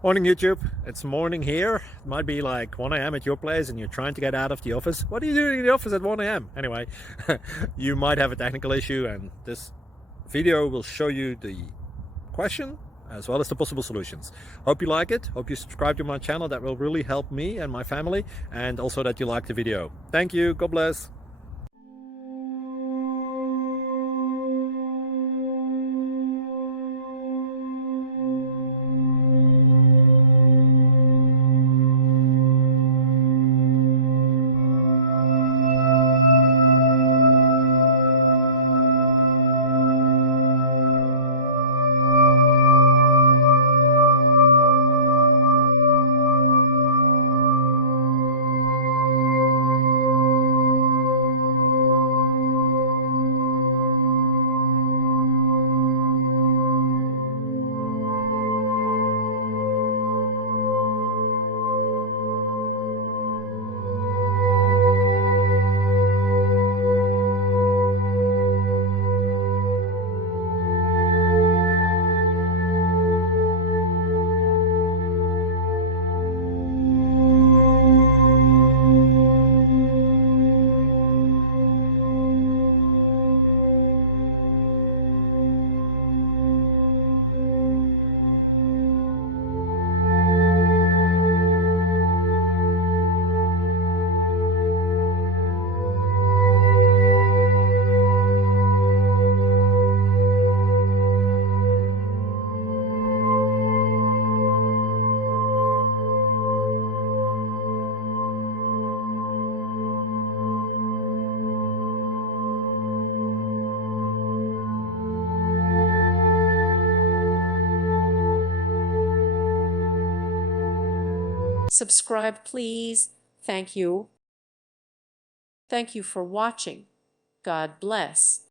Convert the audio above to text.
Morning YouTube, it's morning here. It might be like 1 a.m. at your place and you're trying to get out of the office. What are you doing in the office at 1 a.m.? Anyway, you might have a technical issue and this video will show you the question as well as the possible solutions. Hope you like it, hope you subscribe to my channel. That will really help me and my family, and also that you like the video. Thank you, God bless. Subscribe, please. Thank you. Thank you for watching. God bless.